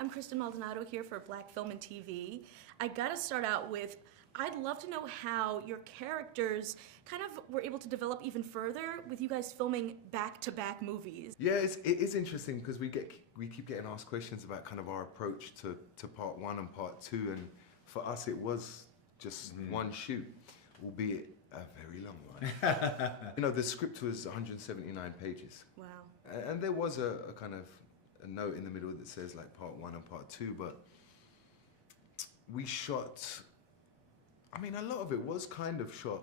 I'm Kristen Maldonado here for Black Film and TV. I gotta start out with, I'd love to know how your characters kind of were able to develop even further with you guys filming back-to-back movies. Yeah, it is interesting because we keep getting asked questions about kind of our approach to part one and part two, and for us it was just one shoot, albeit a very long one. You know, the script was 179 pages. Wow. And there was a kind of a note in the middle that says like part one and part two, but we shot, I mean, a lot of it was kind of shot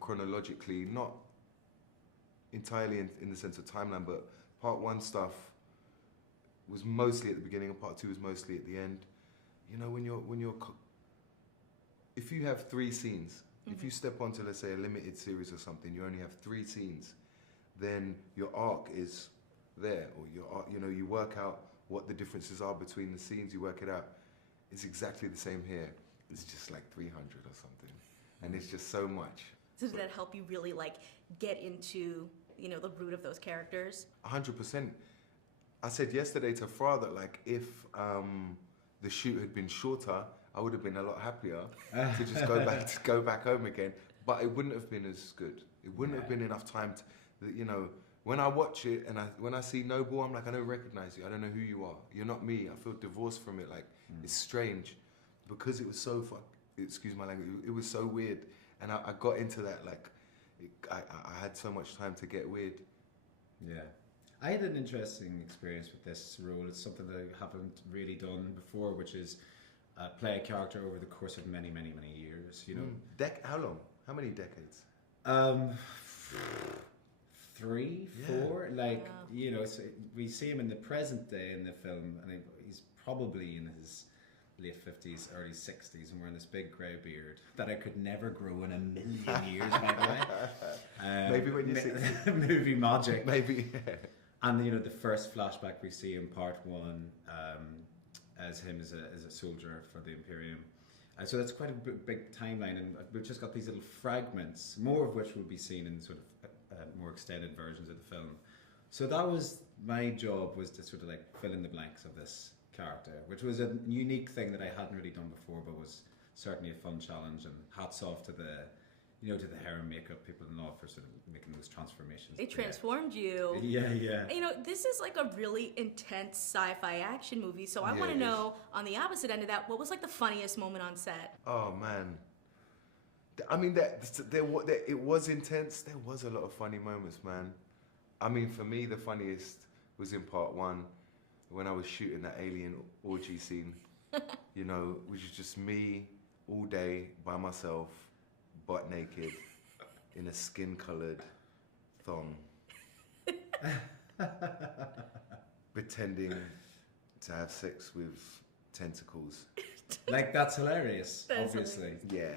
chronologically, not entirely in the sense of timeline, but part one stuff was mostly at the beginning and part two was mostly at the end. You know, if you have 3 scenes, if you step onto, let's say, a limited series or something, you only have 3 scenes, then your arc is there, or your arc, you know, you work out what the differences are between the scenes, you work it out. It's exactly the same here. It's just like 300 or something, and it's just so much. So did that help you really like get into, you know, the root of those characters? 100%. I said yesterday to Fra that like if the shoot had been shorter, I would have been a lot happier to just go back home again. But it wouldn't have been as good. It wouldn't have been enough time to, you know, when I watch it and when I see Noble, I'm like, I don't recognize you. I don't know who you are. You're not me. I feel divorced from it. Like, it's strange because it was so excuse my language, it was so weird. And I got into that, like, I had so much time to get weird. Yeah. I had an interesting experience with this role. It's something that I haven't really done before, which is play a character over the course of many, many, many years, you know. How long? How many decades? 3, 4, like, you know, so we see him in the present day in the film, and he's probably in his late 50s, early 60s, and wearing this big grey beard that I could never grow in a million years, by the way. Maybe when you're 60. Movie magic. Maybe. And, you know, the first flashback we see in part 1, as him as a soldier for the Imperium. So that's quite a big timeline, and we've just got these little fragments, more of which will be seen in sort of more extended versions of the film. So that was my job, was to sort of like fill in the blanks of this character, which was a unique thing that I hadn't really done before, but was certainly a fun challenge. And hats off to the, you know, to the hair and makeup people involved for sort of making those transformations. They transformed you. Yeah. You know, this is like a really intense sci-fi action movie, so I want to know, on the opposite end of that, what was like the funniest moment on set? Oh man, I mean, it was intense. There was a lot of funny moments, man. I mean, for me, the funniest was in part 1 when I was shooting that alien orgy scene. You know, which is just me all day by myself, butt naked, in a skin-colored thong, pretending to have sex with tentacles. Like, that's hilarious, obviously. Yeah.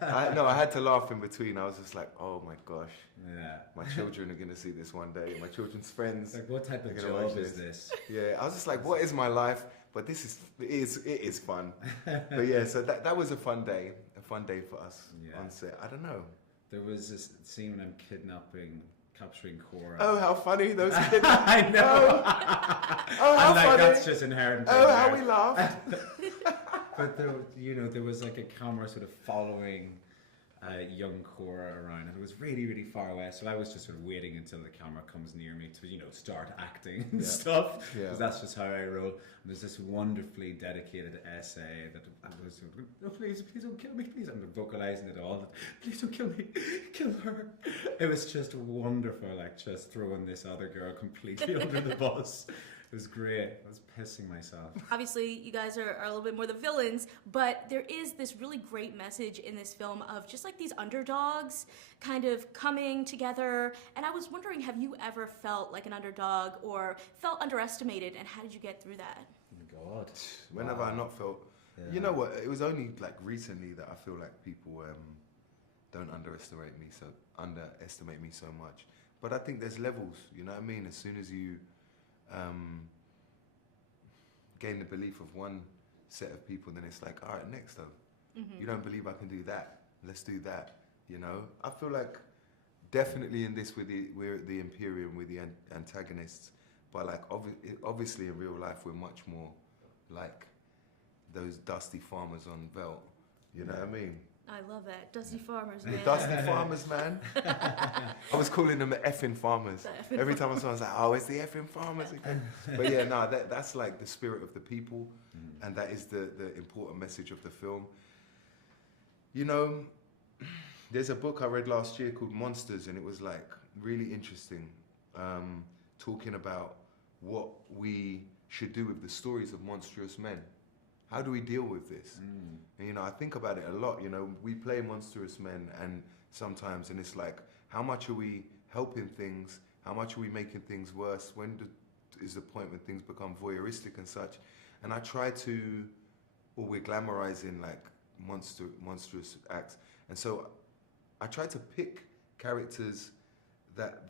I had to laugh in between. I was just like, oh my gosh. Yeah. My children are going to see this one day. My children's friends. Like, what type of job is this? Yeah, I was just like, what is my life? But it is fun. But yeah, so that was a fun day for us on set. I don't know. There was this scene when I'm capturing Kora. Oh, how funny those kids. I know. Oh, how like, funny. That's just inherent. Oh, how we laughed. But there was like a camera sort of following young Kora around, and it was really, really far away. So I was just sort of waiting until the camera comes near me to, you know, start acting and stuff, because that's just how I roll. And there's this wonderfully dedicated essay that I was sort of, no, please don't kill me, please. I'm vocalizing it all. Please don't kill me, kill her. It was just wonderful, like just throwing this other girl completely under the bus. It was great. I was pissing myself. Obviously, you guys are a little bit more the villains, but there is this really great message in this film of just like these underdogs kind of coming together. And I was wondering, have you ever felt like an underdog or felt underestimated, and how did you get through that? Oh my God. When have I not felt? Yeah. You know what? It was only like recently that I feel like people don't underestimate me so much. But I think there's levels. You know what I mean? As soon as you gain the belief of one set of people, then it's like, all right, next up. You don't believe I can do that? Let's do that. You know, I feel like definitely in this we're the Imperium, we're the antagonists, but like obviously in real life we're much more like those dusty farmers on Veldt. You know what I mean? I love that. Dusty farmers, man. The dusty farmers, man. I was calling them the effing farmers. Every time I saw, I was like, oh, it's the effing farmers again. But yeah, no, that's like the spirit of the people, and that is the important message of the film. You know, there's a book I read last year called Monsters, and it was like really interesting, talking about what we should do with the stories of monstrous men. How do we deal with this? And, you know, I think about it a lot. You know, we play monstrous men, and sometimes, and it's like, how much are we helping things? How much are we making things worse? When is the point when things become voyeuristic and such? And I try to, or we're glamorizing like monstrous acts. And so I try to pick characters that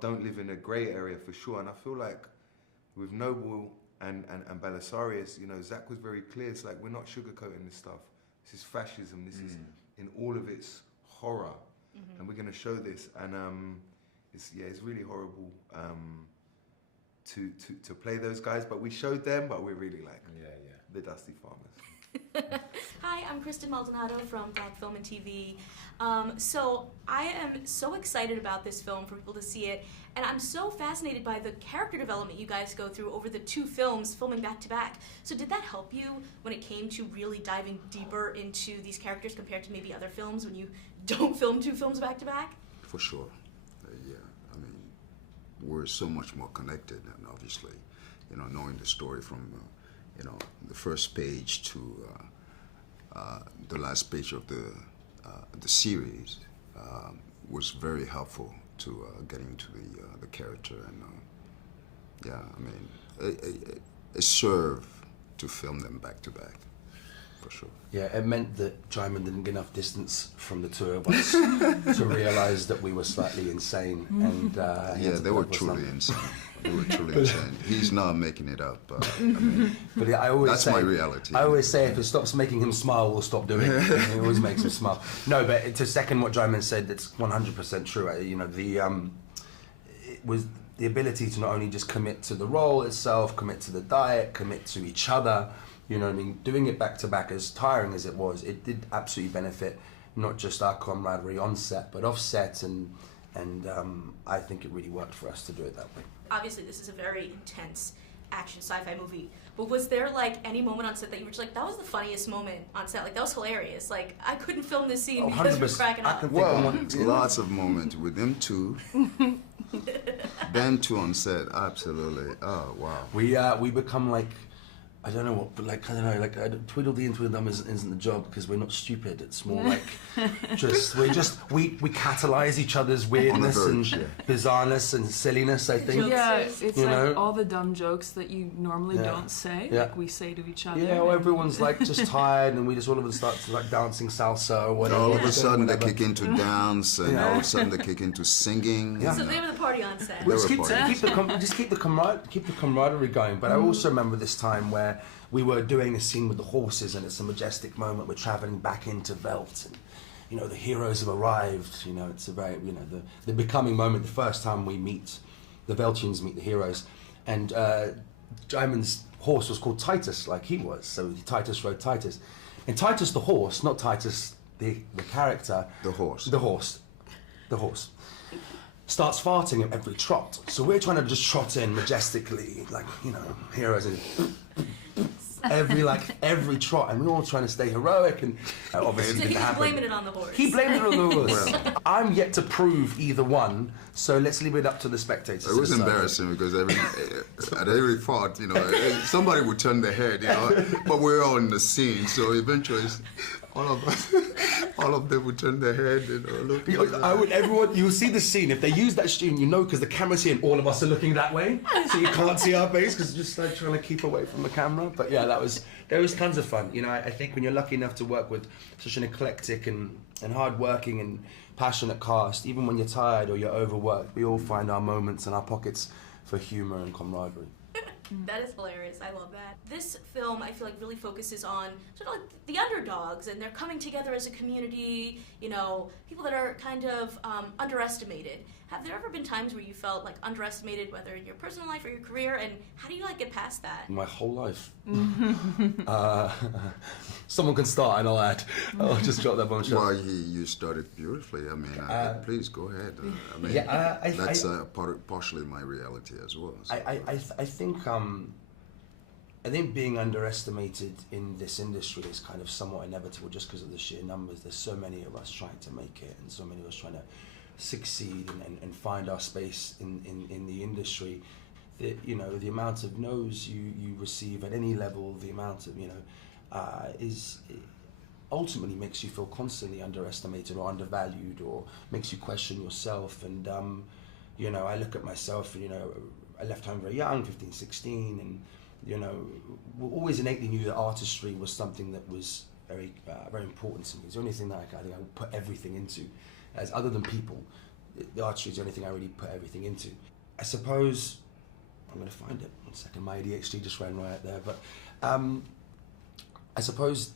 don't live in a gray area for sure. And I feel like with Noble and Belisarius, you know, Zack was very clear. It's like, we're not sugarcoating this stuff. This is fascism. This is in all of its horror, and we're going to show this. And it's really horrible to play those guys, but we showed them. But we're really like the dusty farmers. Hi, I'm Kristen Maldonado from Black Film and TV. So I am so excited about this film for people to see it, and I'm so fascinated by the character development you guys go through over the two films, filming back to back. So did that help you when it came to really diving deeper into these characters compared to maybe other films when you don't film two films back to back? For sure, yeah. I mean, we're so much more connected, and obviously, you know, knowing the story from you know, the first page to the last page of the series was very helpful to getting into the character, and yeah, I mean, it served to film them back to back, for sure. Yeah, it meant that Djimon didn't get enough distance from the two of us to realise that we were slightly insane, and yeah, they were truly insane. They were truly insane. He's not making it up. I mean, but I always that's say, my reality. I always say, if it stops making him smile, we'll stop doing it. It always makes him smile. No, but to second what Djimon said, that's 100% true. You know, it was the ability to not only just commit to the role itself, commit to the diet, commit to each other. You know what I mean? Doing it back to back, as tiring as it was, it did absolutely benefit not just our camaraderie on set, but off set, and I think it really worked for us to do it that way. Obviously, this is a very intense action sci-fi movie, but was there like any moment on set that you were just like, that was the funniest moment on set, like that was hilarious, like I couldn't film this scene because we were cracking up? Well, lots of moments with them two. Them two on set, absolutely. Oh wow. We become like, I don't know what, but like, I don't know, like Tweedledee and Tweedledum isn't the job because we're not stupid. It's more like we catalyze each other's weirdness and bizarreness and silliness, I think. Yeah, it's like all the dumb jokes that you normally don't say, like we say to each other. Yeah, well, everyone's like just tired, and we just all of a sudden start like dancing salsa or whatever. All of a sudden they kick into dance, and all of a sudden they kick into singing. Yeah. So they were the party on set. Well, keep the camaraderie going. But I also remember this time where we were doing a scene with the horses, and it's a majestic moment. We're traveling back into Veldt, and you know the heroes have arrived. You know, it's a very, you know, the becoming moment. The first time we meet the Veltians, meet the heroes, and Djimon's horse was called Titus, like he was. So Titus rode Titus, and Titus the horse, not Titus the character. The horse. Starts farting at every trot. So we're trying to just trot in majestically, like, you know, heroes, and every trot, and we're all trying to stay heroic, and obviously so he's blaming it on the horse. He blamed it on the horse. I'm yet to prove either one, so let's leave it up to the spectators. It was embarrassing because at every thought, you know, somebody would turn their head, you know, but we're all in the scene, so eventually all of them would turn their head and look. Everyone, you'll see the scene. If they use that scene, you know, because the camera's here and all of us are looking that way, so you can't see our face because just like trying to keep away from the camera. But yeah, there was tons of fun. You know, I think when you're lucky enough to work with such an eclectic and hard-working and passionate cast, even when you're tired or you're overworked, we all find our moments and our pockets for humor and camaraderie. That is hilarious. I love that. This film, I feel like, really focuses on sort of like the underdogs, and they're coming together as a community, you know, people that are kind of underestimated. have there ever been times where you felt like underestimated, whether in your personal life or your career, and how do you like get past that? My whole life. Someone can start and I'll add. I'll just drop that bombshell. Well, you started beautifully. I mean, please go ahead. I mean, that's partially my reality as well. So. I think being underestimated in this industry is kind of somewhat inevitable just because of the sheer numbers. There's so many of us trying to make it and so many of us trying to succeed and find our space in the industry. The amount of no's you receive at any level, the amount of, is ultimately makes you feel constantly underestimated or undervalued or makes you question yourself. And, I look at myself, I left home very young, 15, 16, and, always innately knew that artistry was something that was very, very important to me. It's the only thing that I think I would put everything into, as other than people. The artistry is the only thing I really put everything into. I suppose I'm going to find it. 1 second, my ADHD just ran right there. But I suppose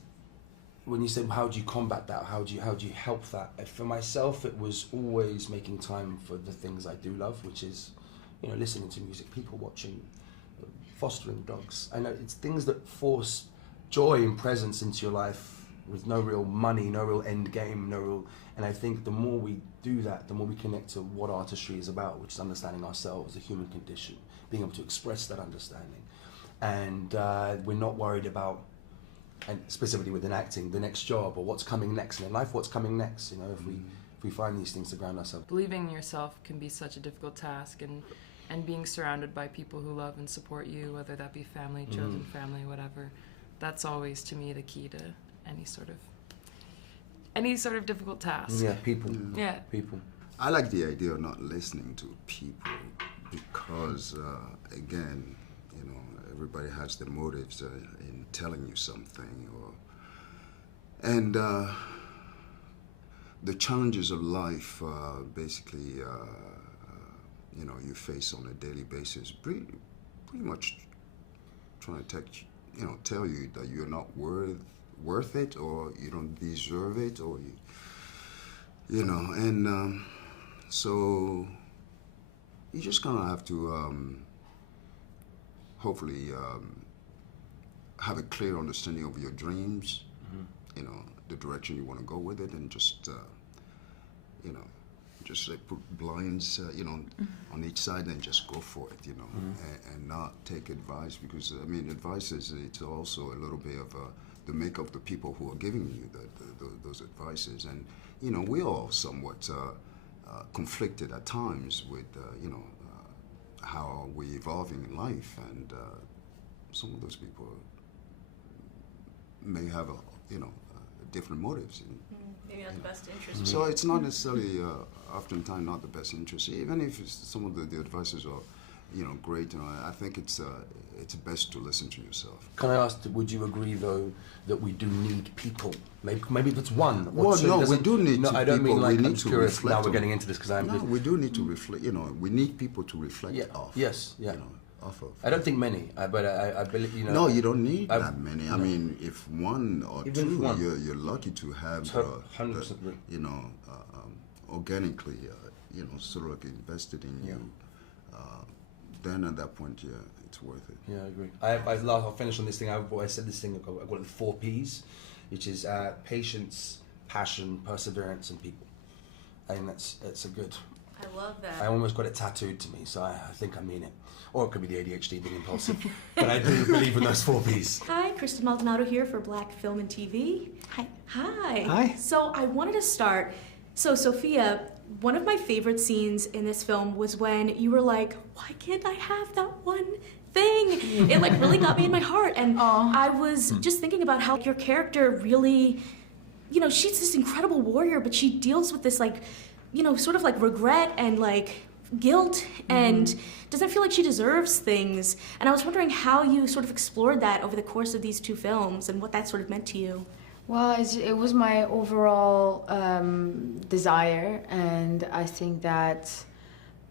when you said how do you combat that, how do you help that? For myself, it was always making time for the things I do love, which is, listening to music, people watching, fostering dogs. I know it's things that force joy and presence into your life with no real money, no real end game, and I think the more we do that, the more we connect to what artistry is about, which is understanding ourselves, the human condition, being able to express that understanding. And we're not worried about, and specifically within acting, the next job or what's coming next, and in life, what's coming next, if we find these things to ground ourselves. Believing in yourself can be such a difficult task, and being surrounded by people who love and support you, whether that be family, chosen family, whatever, that's always, to me, the key to any sort of difficult task. Yeah, people. Yeah. People. I like the idea of not listening to people because, again, everybody has their motives in telling you something, and the challenges of life, basically, you face on a daily basis, pretty much trying to tell you that you're not worth it, or you don't deserve it, or so you just kind of have to hopefully have a clear understanding of your dreams, the direction you want to go with it, and just put blinds, on each side and just go for it, and not take advice, because advice it's also a little bit of the make of the people who are giving you those advices, and we're all somewhat conflicted at times with how we're evolving in life, and some of those people may have different motives. Maybe not the best interest. So it's not necessarily, oftentimes not the best interest, even if some of the advices are, great. I think it's best to listen to yourself. Can I ask, would you agree though that we do need people? Maybe if it's one or well, two. No, we do need no, people. I don't mean like, we I'm need to curious, reflect. now we're getting into this because No, we do need to reflect. We need people to reflect off. Yes, yeah. Off of. I don't think many, but I believe, No, you don't need that many. No. I mean, if one or even two, one. you're lucky to have, 100% agree. organically, sort of like invested in you. Then at that point, it's worth it. Yeah, I agree. I'll finish on this thing. I said this thing, I call it the 4 Ps, which is patience, passion, perseverance, and people. I think that's a good. I love that. I almost got it tattooed to me, so I think I mean it. Or it could be the ADHD being impulsive. But I do believe in those 4 Ps. Hi, Kristen Maldonado here for Black Film and TV. Hi. Hi. Hi. So I wanted to start. So Sofia, one of my favorite scenes in this film was when you were like, why can't I have that one thing? It really got me in my heart. And I was just thinking about how your character really, she's this incredible warrior, but she deals with this sort of regret and guilt and doesn't feel like she deserves things. And I was wondering how you sort of explored that over the course of these 2 films and what that sort of meant to you. Well, it was my overall desire, and I think that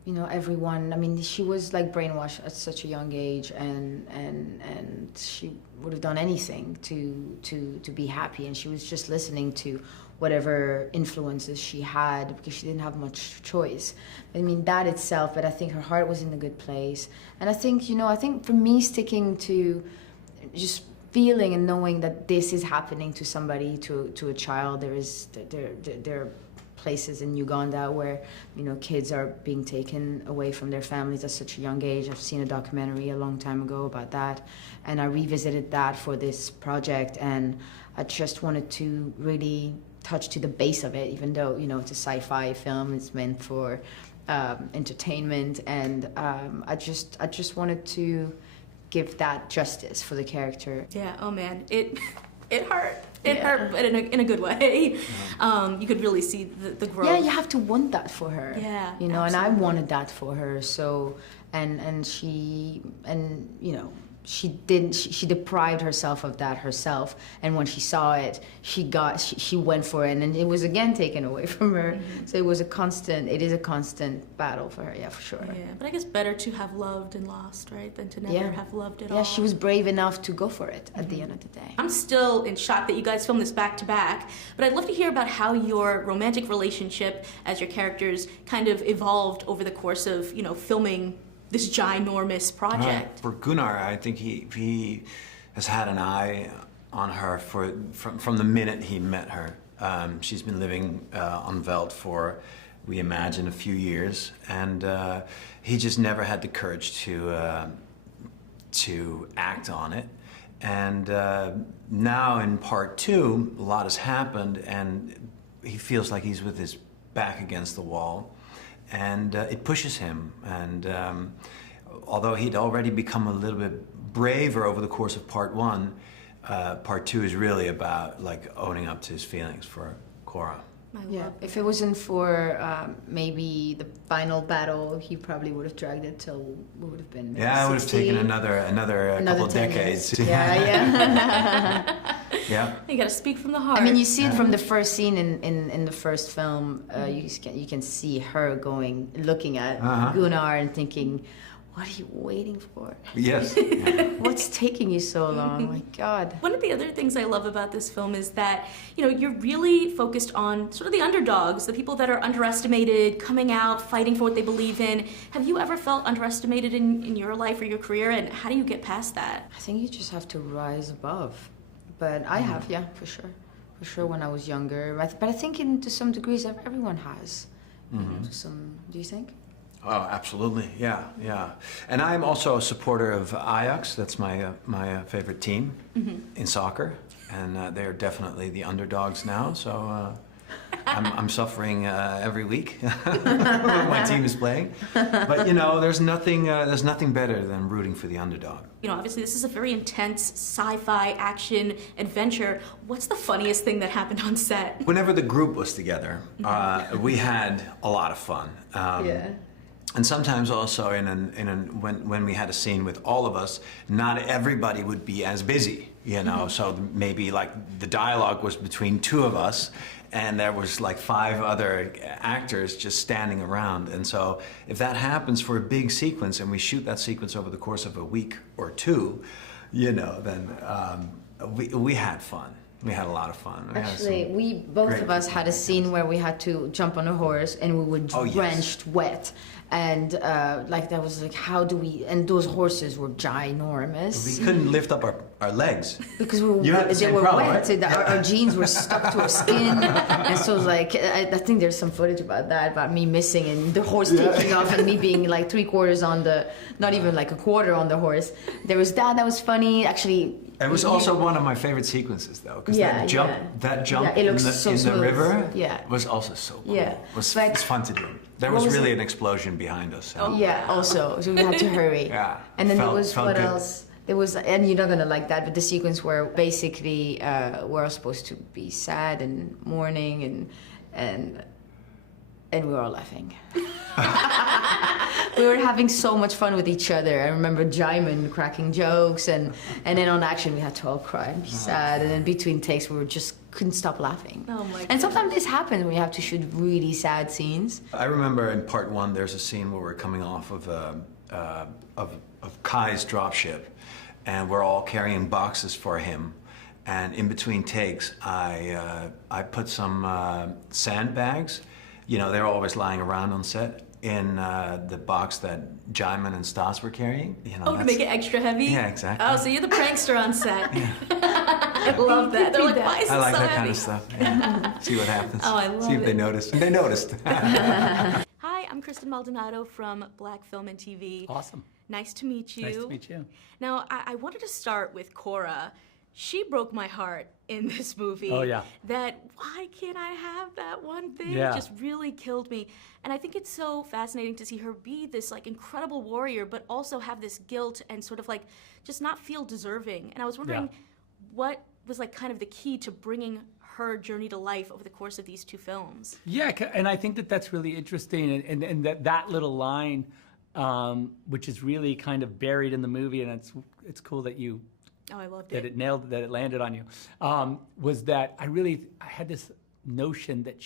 you know, everyone. I mean, she was like brainwashed at such a young age, and she would have done anything to be happy, and she was just listening to whatever influences she had because she didn't have much choice. I mean, that itself, but I think her heart was in a good place. And I think, you know, I think for me, sticking to just feeling and knowing that this is happening to somebody, to a child, there are places in Uganda where, you know, kids are being taken away from their families at such a young age. I've seen a documentary a long time ago about that, and I revisited that for this project, and I just wanted to really touch to the base of it, even though, you know, it's a sci-fi film, it's meant for entertainment, and I just wanted to give that justice for the character. Yeah. Oh man, it hurt. It hurt, but in a good way. You could really see the growth. Yeah, you have to want that for her. Yeah, you know, absolutely. and I wanted that for her. So, and she, and you know, she didn't. She deprived herself of that herself. And when she saw it, she went for it, and it was again taken away from her. Mm-hmm. So it was a constant. It is a constant battle for her. Yeah, for sure. Yeah, but I guess better to have loved and lost, right, than to never have loved at all. Yeah, she was brave enough to go for it at the end of the day. I'm still in shock that you guys filmed this back to back, but I'd love to hear about how your romantic relationship as your characters kind of evolved over the course of, you know, filming this ginormous project. For Gunnar, I think he has had an eye on her from the minute he met her. She's been living on Veldt for, we imagine, a few years, and he just never had the courage to act on it. And now in part 2, a lot has happened, and he feels like he's with his back against the wall, and it pushes him. And although he'd already become a little bit braver over the course of part 1, part 2 is really about like owning up to his feelings for Kora. Yeah, if it wasn't for maybe the final battle, he probably would have dragged it till what would have been maybe Yeah, it would have 60. taken another couple of 10 decades. years. Yeah. Yeah. You gotta speak from the heart. I mean, you see it from the first scene in the first film. You can see her looking at Gunnar and thinking, "What are you waiting for? Yes. What's taking you so long? My God." One of the other things I love about this film is that, you know, you're really focused on sort of the underdogs, the people that are underestimated, coming out, fighting for what they believe in. Have you ever felt underestimated in your life or your career, and how do you get past that? I think you just have to rise above. But I have, yeah, for sure. For sure when I was younger. But I think to some degrees everyone has. You know, do you think? Oh, absolutely. Yeah, yeah. And I'm also a supporter of Ajax. That's my favorite team in soccer, and they're definitely the underdogs now. So I'm suffering every week when my team is playing. But you know, there's nothing better than rooting for the underdog. You know, obviously this is a very intense sci-fi action adventure. What's the funniest thing that happened on set? Whenever the group was together, we had a lot of fun. Yeah. And sometimes also when we had a scene with all of us, not everybody would be as busy, you know. So maybe like the dialogue was between 2 of us, and there was like 5 other actors just standing around. And so if that happens for a big sequence, and we shoot that sequence over the course of a week or 2, you know, then we had fun. We had a lot of fun. Actually, both of us had a scene where we had to jump on a horse and we were drenched wet. And like that was like, how do we? And those horses were ginormous. We couldn't lift up our legs because they were problem, wet. right? Our jeans were stuck to our skin, and so like I think there's some footage about me missing and the horse taking off and me being like 3/4 on the, not even like a quarter on the horse. There was that was funny actually. It was also one of my favorite sequences, though, because that jump it in looks so the smooth. river Yeah. was also so cool. Yeah. It's fun to do. There was really an explosion behind us. So. Yeah, also, so we had to hurry. Yeah. And then there was felt what good. else? There was, and you're not gonna like that, but the sequence where basically we're all supposed to be sad and mourning and and we were all laughing. We were having so much fun with each other. I remember Djimon cracking jokes, and then on action we had to all cry and be sad, and then between takes we just couldn't stop laughing. Oh my And sometimes this happens when you have to shoot really sad scenes. I remember in part one, there's a scene where we're coming off of Kai's dropship, and we're all carrying boxes for him. And in between takes, I put some sandbags. You know, they're always lying around on set. In the box that Djimon and Staz were carrying. You know, Oh, to make it extra heavy? Yeah, exactly. Oh, so you're the prankster on set. I love that. They're like, why is this I like so that heavy? kind of stuff. Yeah. See what happens. Oh, I love See if they it. notice. And they noticed. Hi, I'm Kristen Maldonado from Black Film and TV. Awesome. Nice to meet you. Nice to meet you. Now, I wanted to start with Kora. She broke my heart in this movie. Oh, yeah. That why can't I have that one thing? Yeah. Just really killed me. And I think it's so fascinating to see her be this like incredible warrior, but also have this guilt and sort of like just not feel deserving. And I was wondering what was like kind of the key to bringing her journey to life over the course of these two films. Yeah, and I think that that's really interesting, and that little line, which is really kind of buried in the movie, and it's cool that you. Oh, I loved that it. it nailed, that it landed on you, was that I had this notion that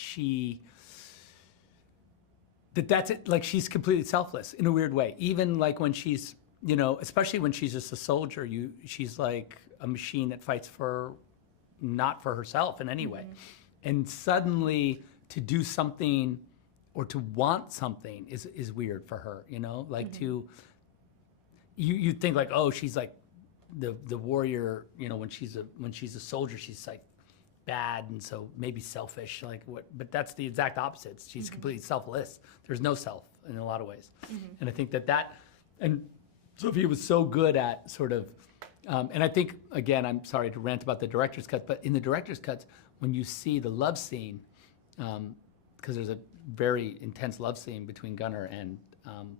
that's it, like she's completely selfless in a weird way. Even like when she's, you know, especially when she's just a soldier, she's like a machine that fights not for herself in any way. And suddenly to do something or to want something is weird for her, you know, like you think like, oh, she's like, the warrior, you know, when she's a soldier, she's like bad and so maybe selfish, like what? But that's the exact opposite. She's completely selfless. There's no self in a lot of ways, and I think that and Sofia was so good at sort of, and I think again, I'm sorry to rant about the director's cut, but in the director's cuts, when you see the love scene, because there's a very intense love scene between Gunnar and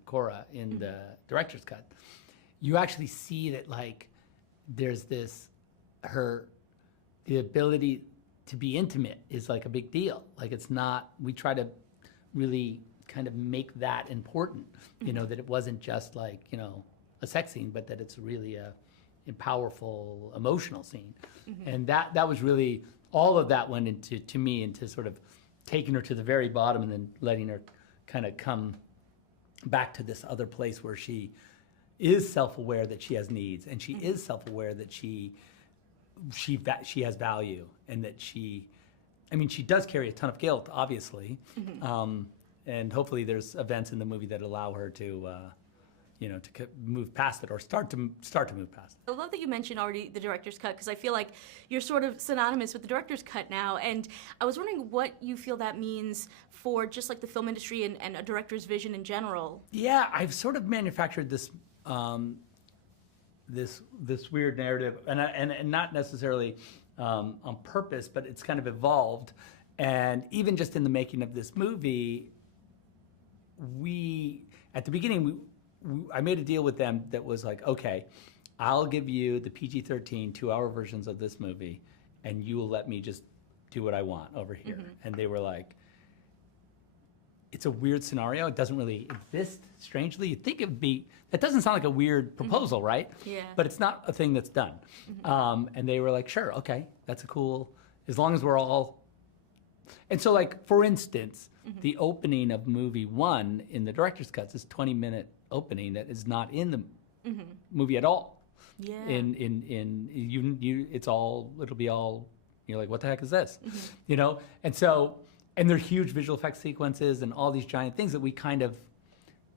Kora in the director's cut, you actually see that like. There's the ability to be intimate is like a big deal. Like it's not, we try to really kind of make that important, you know, that it wasn't just like, you know, a sex scene, but that it's really a powerful emotional scene. And that was really, all of that went into sort of taking her to the very bottom and then letting her kind of come back to this other place where she is self-aware that she has needs, and she is self-aware that she has value, and that she does carry a ton of guilt, obviously, and hopefully there's events in the movie that allow her to, to move past it or start to move past it. I love that you mentioned already the director's cut, because I feel like you're sort of synonymous with the director's cut now, and I was wondering what you feel that means for just like the film industry and a director's vision in general. Yeah, I've sort of manufactured this this weird narrative, and not necessarily on purpose, but it's kind of evolved. And even just in the making of this movie, at the beginning, I made a deal with them that was like, okay, I'll give you the PG-13 2-hour versions of this movie, and you will let me just do what I want over here. And they were like, it's a weird scenario. It doesn't really exist, strangely. You'd think it would be, that doesn't sound like a weird proposal, right? Yeah. But it's not a thing that's done. And they were like, sure, okay, that's a cool, as long as we're all. And so like, for instance, the opening of movie 1 in the director's cuts is 20-minute opening that is not in the movie at all. Yeah. It'll be all, you're like, what the heck is this? You know? And so, and they're huge visual effects sequences and all these giant things that we kind of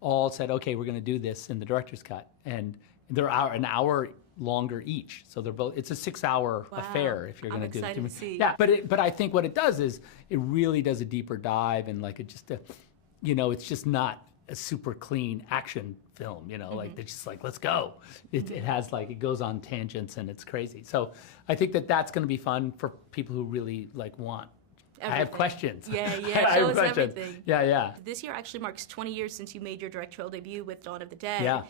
all said, okay, we're going to do this in the director's cut. And they're an hour longer each. So they're both, it's a 6-hour affair if you're going to do it. I'm excited to see. Yeah, but I think what it does is it really does a deeper dive, and like it's just not a super clean action film, like they're just like, let's go. It has like, it goes on tangents and it's crazy. So I think that's going to be fun for people who really like want. Everything. I have questions. Yeah, I show have us questions. everything. Yeah. This year actually marks 20 years since you made your directorial debut with Dawn of the Dead. Yeah.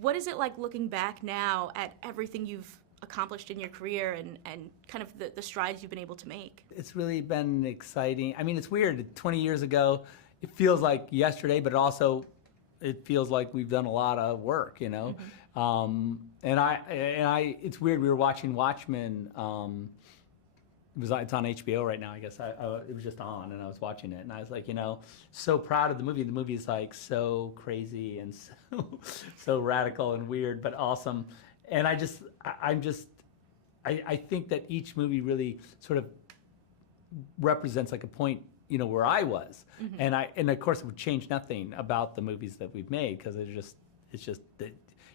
What is it like looking back now at everything you've accomplished in your career and kind of the strides you've been able to make? It's really been exciting. I mean, it's weird. 20 years ago, it feels like yesterday, but also it feels like we've done a lot of work, you know. It's weird. We were watching Watchmen. It's on HBO right now, I guess. It was just on, and I was watching it, and I was like, you know, so proud of the movie. The movie is like so crazy and so radical and weird, but awesome. And I think that each movie really sort of represents like a point, you know, where I was, and of course it would change nothing about the movies that we've made because it's just that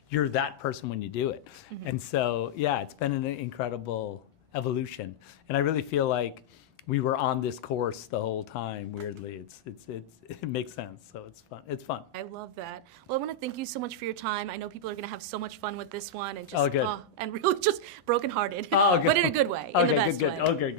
you're that person when you do it, and so yeah, it's been an incredible evolution, and I really feel like we were on this course the whole time. Weirdly, it makes sense, so it's fun. It's fun. I love that. Well, I want to thank you so much for your time. I know people are going to have so much fun with this one, and just good. and really just brokenhearted, Oh, good. but in a good way, in the best way. Okay, great.